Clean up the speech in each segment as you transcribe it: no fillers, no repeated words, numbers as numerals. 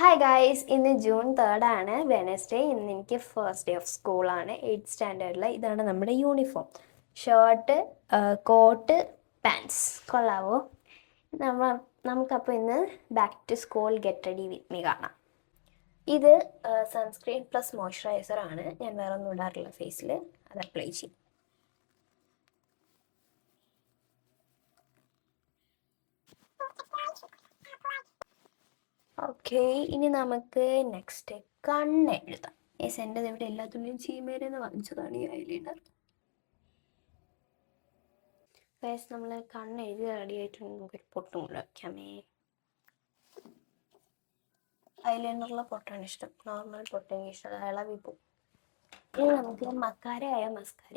Hi guys, ഇന്ന് June 3 ആണ്, Wednesday. ഇന്ന് എനിക്ക് ഫസ്റ്റ് ഡേ ഓഫ് സ്കൂളാണ്, 8th സ്റ്റാൻഡേർഡിൽ. ഇതാണ് നമ്മുടെ യൂണിഫോം: ഷർട്ട്, കോട്ട്, പാൻസ്. കൊള്ളാവോ? നമുക്കപ്പോൾ ഇന്ന് back to school get ready with me കാണാം. ഇത് സൺസ്ക്രീൻ പ്ലസ് മോയ്സ്ചറൈസർ ആണ്. ഞാൻ വേറെ ഒന്നും ഇടാറില്ല ഫേസിൽ, അത് അപ്ലൈ ചെയ്യും. ഓക്കെ, ഇനി നമുക്ക് നെക്സ്റ്റ് കണ്ണ് എഴുതാം. യെസ്, എൻ്റെ ഇവിടെ എല്ലാത്തിനും ചീമേരെന്ന് വാങ്ങിച്ചതാണ് ഈ ഐലൈനർ. ഗൈസ്, നമ്മൾ കണ്ണ് എഴുതി റെഡി ആയിട്ടുണ്ട്. നമുക്കൊരു പൊട്ടും കൂടെ വയ്ക്കാമേ. ഐലൈനറിലെ പൊട്ടാണ് ഇഷ്ടം, നോർമൽ പൊട്ടെങ്കിൽ ഇഷ്ടം, ഇളവി പോവും. ഇനി നമുക്ക് മസ്കാര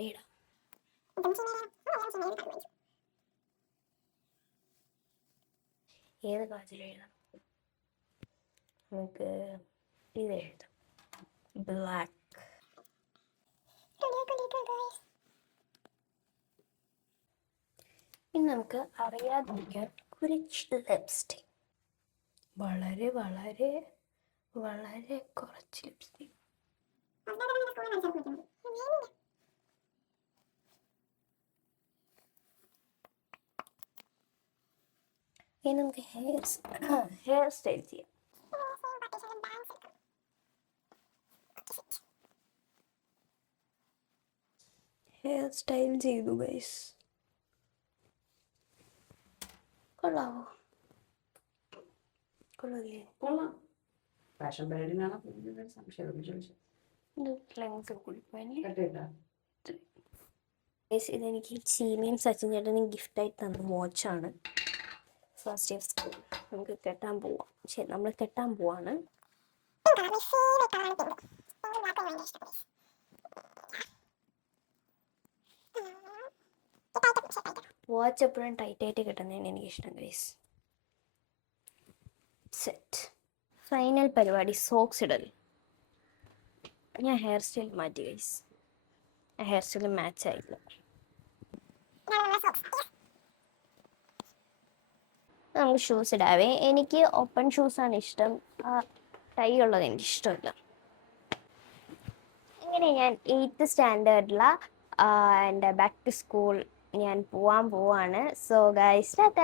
ഇടാം. ഏത് കാജൽ എഴുതാം? നമുക്ക് ഇത് എഴുതാം, ബ്ലാക്ക്. ഇനി നമുക്ക് അറിയാതിരിക്കാൻ കുറച്ച് ലിപ്സ്റ്റിക്, വളരെ വളരെ വളരെ കുറച്ച് ലിപ്സ്റ്റിക്. ഇനി നമുക്ക് ഹെയർ സ്റ്റൈൽ ചെയ്യാം. ഹെയർ സ്റ്റൈൽ ചെയ്തു ഗൈസ്. കൊള്ളാവോ? കൊള്ളാല്ലേ? ഫാഷൻ പരേഡിനാണ് സംശയം. ഇതെനിക്ക് ചീമയും സച്ചിൻ ചേട്ടനും ഗിഫ്റ്റായിട്ട് തന്ന വാച്ചാണ്. First day of school. നമുക്ക് കെട്ടാൻ പോവാം. ശരി, നമ്മൾ കെട്ടാൻ പോവാണ്. വാച്ച് എപ്പോഴും ടൈറ്റായിട്ട് കിട്ടുന്നതാണ് എനിക്കിഷ്ടം ഗൈസ്. സെറ്റ്. ഫൈനൽ പരിപാടി സോക്സ് ഇടൽ. ഞാൻ ഹെയർ സ്റ്റൈൽ മാറ്റി ഗൈസ്. ഹെയർ സ്റ്റൈൽ മാച്ച് ആയില്ല. നമുക്ക് ഷൂസ് ഇടാവേ. എനിക്ക് ഓപ്പൺ ഷൂസാണ് ഇഷ്ടം, ടൈ ഉള്ളത് എനിക്ക് ഇഷ്ടമില്ല. ഇങ്ങനെ ഞാൻ 8th സ്റ്റാൻഡേർഡിലെ എൻ്റെ ബാക്ക് ടു സ്കൂൾ ഞാൻ പോവാണ്. So guys, Tata.